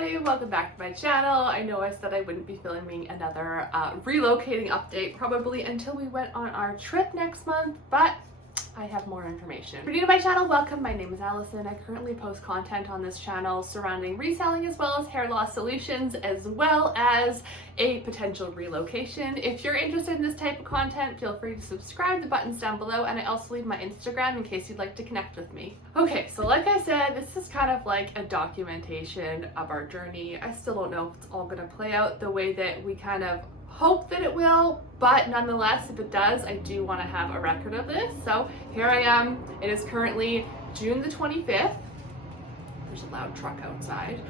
everybody, welcome back to my channel. I know I said I wouldn't be filming another relocating update probably until we went on our trip next month, but I have more information. If you're new to my channel, welcome. My name is Allison. I currently post content on this channel surrounding reselling as well as hair loss solutions, as well as a potential relocation. If you're interested in this type of content, feel free to subscribe. The button's down below, and I also leave my Instagram in case you'd like to connect with me. Okay, so like I said, this is kind of like a documentation of our journey. I still don't know if it's all gonna play out the way that we kind of hope that it will, but nonetheless, if it does, I do want to have a record of this. So here I am. It is currently June the 25th. There's a loud truck outside.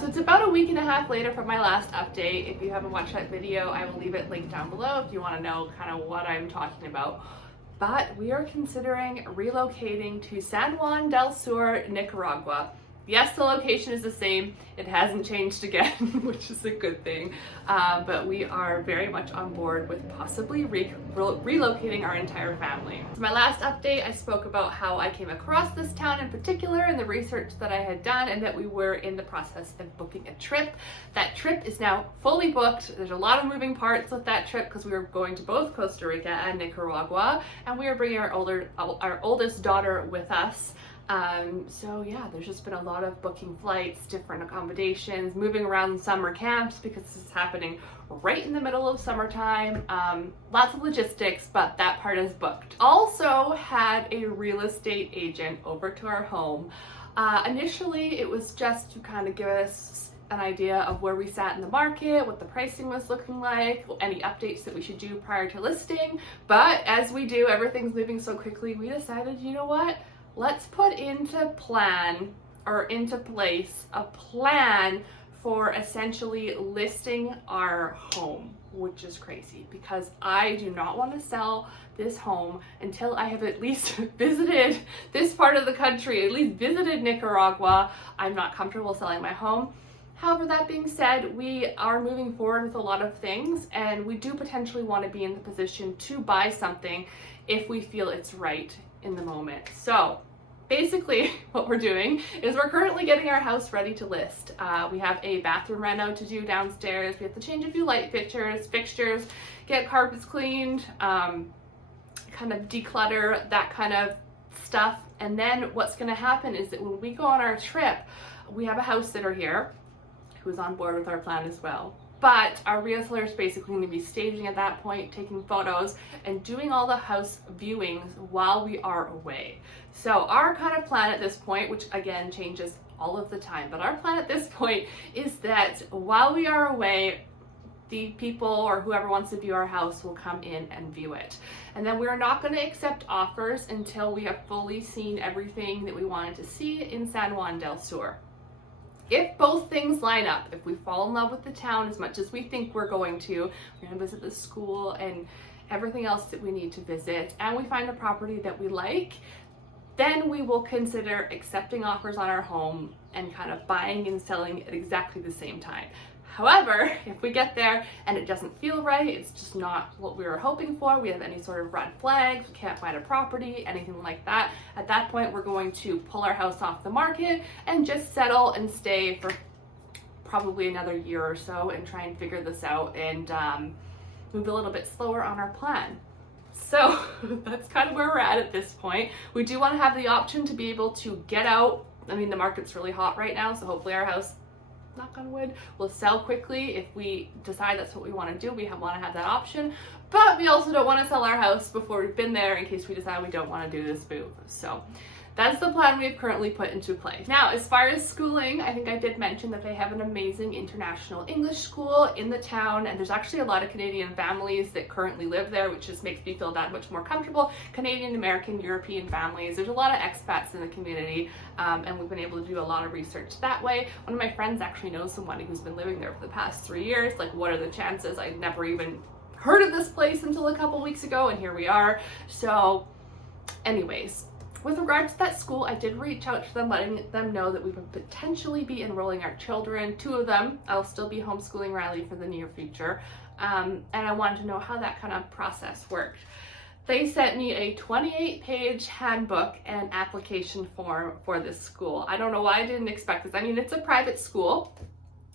So it's about a week and a half later from my last update. If you haven't watched that video, I will leave it linked down below if you want to know kind of what I'm talking about. But we are considering relocating to San Juan del Sur, Nicaragua. Yes, the location is the same. It hasn't changed again, which is a good thing. But we are very much on board with possibly relocating our entire family. So my last update, I spoke about how I came across this town in particular and the research that I had done, and that we were in the process of booking a trip. That trip is now fully booked. There's a lot of moving parts with that trip because we were going to both Costa Rica and Nicaragua, and we are bringing our oldest daughter with us. So yeah, there's just been a lot of booking flights, different accommodations, moving around summer camps because this is happening right in the middle of summertime. Lots of logistics, but that part is booked. Also had a real estate agent over to our home. Initially, it was just to kind of give us an idea of where we sat in the market, what the pricing was looking like, any updates that we should do prior to listing. But as we do, everything's moving so quickly, we decided, you know what? Let's put into place a plan for essentially listing our home, which is crazy because I do not want to sell this home until I have at least visited this part of the country, at least visited Nicaragua. I'm not comfortable selling my home. However, that being said, we are moving forward with a lot of things, and we do potentially want to be in the position to buy something if we feel it's right in the moment. So basically what we're doing is we're currently getting our house ready to list. We have a bathroom reno to do downstairs. We have to change a few light fixtures, get carpets cleaned, kind of declutter, that kind of stuff. And then what's going to happen is that when we go on our trip, we have a house sitter here who's on board with our plan as well. But our realtor is basically going to be staging at that point, taking photos and doing all the house viewings while we are away. So our kind of plan at this point, which again changes all of the time, but our plan at this point is that while we are away, the people or whoever wants to view our house will come in and view it. And then we're not going to accept offers until we have fully seen everything that we wanted to see in San Juan del Sur. If both things line up, if we fall in love with the town as much as we think we're going to visit the school and everything else that we need to visit, and we find a property that we like, then we will consider accepting offers on our home and kind of buying and selling at exactly the same time. However, if we get there and it doesn't feel right, it's just not what we were hoping for, we have any sort of red flags, we can't find a property, anything like that, at that point we're going to pull our house off the market and just settle and stay for probably another year or so and try and figure this out and move a little bit slower on our plan. So that's kind of where we're at this point. We do want to have the option to be able to get out. I mean, the market's really hot right now, so hopefully our house, knock on wood, will sell quickly. If we decide that's what we want to do, we want to have that option. But we also don't want to sell our house before we've been there in case we decide we don't want to do this move. So that's the plan we've currently put into place. Now, as far as schooling, I think I did mention that they have an amazing international English school in the town, and there's actually a lot of Canadian families that currently live there, which just makes me feel that much more comfortable. Canadian, American, European families. There's a lot of expats in the community, and we've been able to do a lot of research that way. One of my friends actually knows somebody who's been living there for the past 3 years. Like, what are the chances? I'd never even heard of this place until a couple weeks ago, and here we are. So anyways, with regards to that school, I did reach out to them, letting them know that we would potentially be enrolling our children, 2 of them. I'll still be homeschooling Riley for the near future. And I wanted to know how that kind of process worked. They sent me a 28-page handbook and application form for this school. I don't know why I didn't expect this. I mean, it's a private school.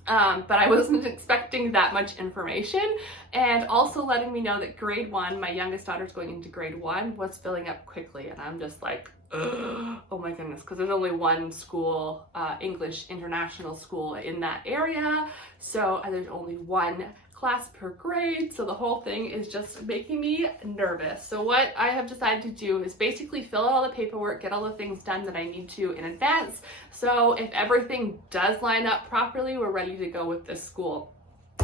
But I wasn't expecting that much information, and also letting me know that grade 1, my youngest daughter's going into grade 1, was filling up quickly, and I'm just like, oh my goodness, because there's only one school, English international school in that area, so there's only one class per grade, so the whole thing is just making me nervous. So what I have decided to do is basically fill out all the paperwork, get all the things done that I need to in advance, so if everything does line up properly, we're ready to go with this school.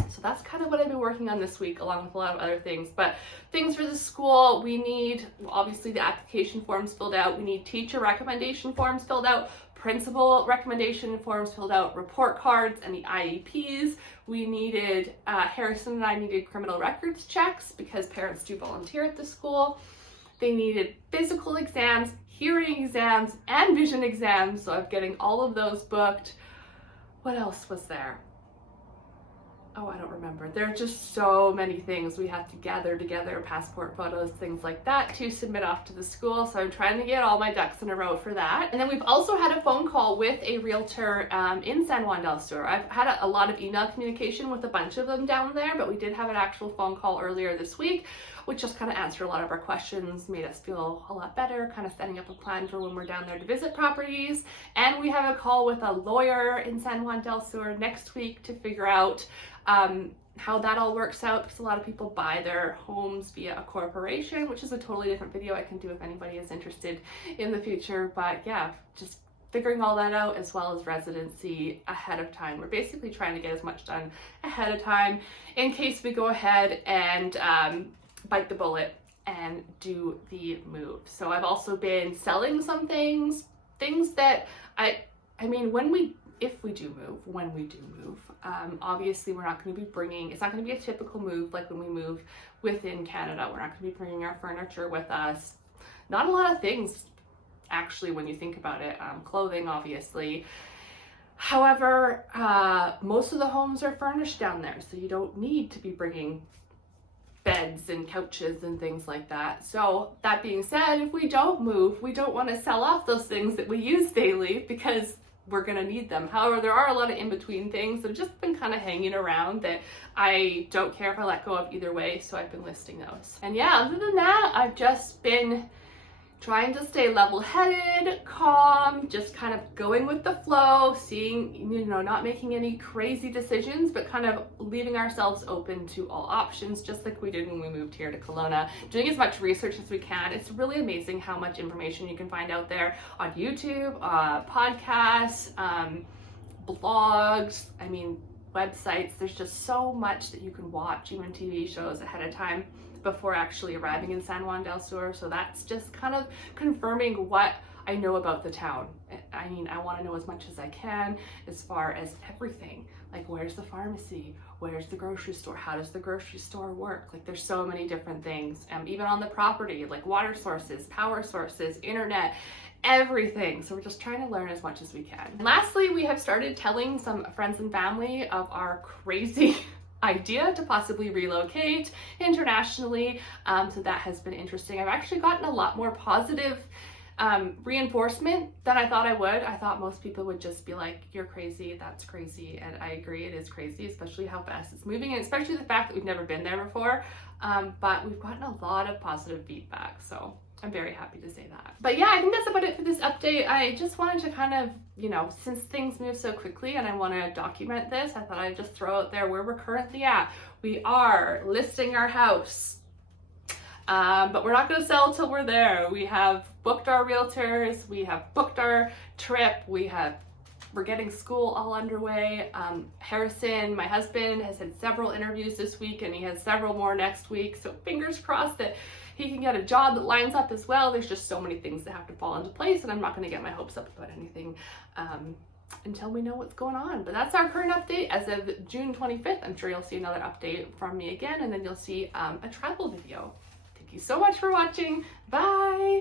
So that's kind of what I've been working on this week, along with a lot of other things. But things for the school, we need obviously the application forms filled out, we need teacher recommendation forms filled out, principal recommendation forms filled out, report cards, and the IEPs. We needed, Harrison and I needed criminal records checks because parents do volunteer at the school. They needed physical exams, hearing exams, and vision exams, so I'm getting all of those booked. What else was there? Oh, I don't remember. There are just so many things we have to gather together, passport photos, things like that, to submit off to the school. So I'm trying to get all my ducks in a row for that. And then we've also had a phone call with a realtor in San Juan del Sur. I've had a lot of email communication with a bunch of them down there, but we did have an actual phone call earlier this week, which just kind of answered a lot of our questions, made us feel a lot better, kind of setting up a plan for when we're down there to visit properties. And we have a call with a lawyer in San Juan del Sur next week to figure out how that all works out, because a lot of people buy their homes via a corporation, which is a totally different video I can do if anybody is interested in the future. But yeah, just figuring all that out, as well as residency ahead of time. We're basically trying to get as much done ahead of time in case we go ahead and bite the bullet and do the move. So I've also been selling some things that I mean, if we do move, when we do move, obviously we're not going to be bringing, it's not going to be a typical move like when we move within Canada. We're not going to be bringing our furniture with us. Not a lot of things, actually, when you think about it. Clothing, obviously. However, most of the homes are furnished down there, so you don't need to be bringing beds and couches and things like that. So that being said, if we don't move, we don't want to sell off those things that we use daily, because we're gonna need them. However, there are a lot of in-between things that have just been kind of hanging around that I don't care if I let go of either way, so I've been listing those. And yeah, other than that, I've just been trying to stay level-headed, calm, just kind of going with the flow, seeing, you know, not making any crazy decisions, but kind of leaving ourselves open to all options, just like we did when we moved here to Kelowna. Doing as much research as we can. It's really amazing how much information you can find out there on YouTube, podcasts, blogs, I mean, websites. There's just so much that you can watch, even TV shows ahead of time, before actually arriving in San Juan del Sur. So that's just kind of confirming what I know about the town. I mean, I want to know as much as I can as far as everything. Like, where's the pharmacy? Where's the grocery store? How does the grocery store work? Like, there's so many different things. Even on the property, like water sources, power sources, internet, everything. So we're just trying to learn as much as we can. And lastly, we have started telling some friends and family of our crazy idea to possibly relocate internationally. So that has been interesting. I've actually gotten a lot more positive reinforcement than I thought I would. I thought most people would just be like, you're crazy, that's crazy. And I agree, it is crazy, especially how fast it's moving, and especially the fact that we've never been there before. But we've gotten a lot of positive feedback, so I'm very happy to say that. But yeah, I think that's about it for this update. I just wanted to kind of, you know, since things move so quickly and I want to document this, I thought I'd just throw out there where we're currently at. We are listing our house, but we're not going to sell till we're there. We have booked our realtors, we have booked our trip, we're getting school all underway. Harrison, my husband, has had several interviews this week, and he has several more next week, so fingers crossed that he can get a job that lines up as well. There's just so many things that have to fall into place, and I'm not going to get my hopes up about anything until we know what's going on. But that's our current update as of June 25th. I'm sure you'll see another update from me again, and then you'll see a travel video. Thank you so much for watching. Bye!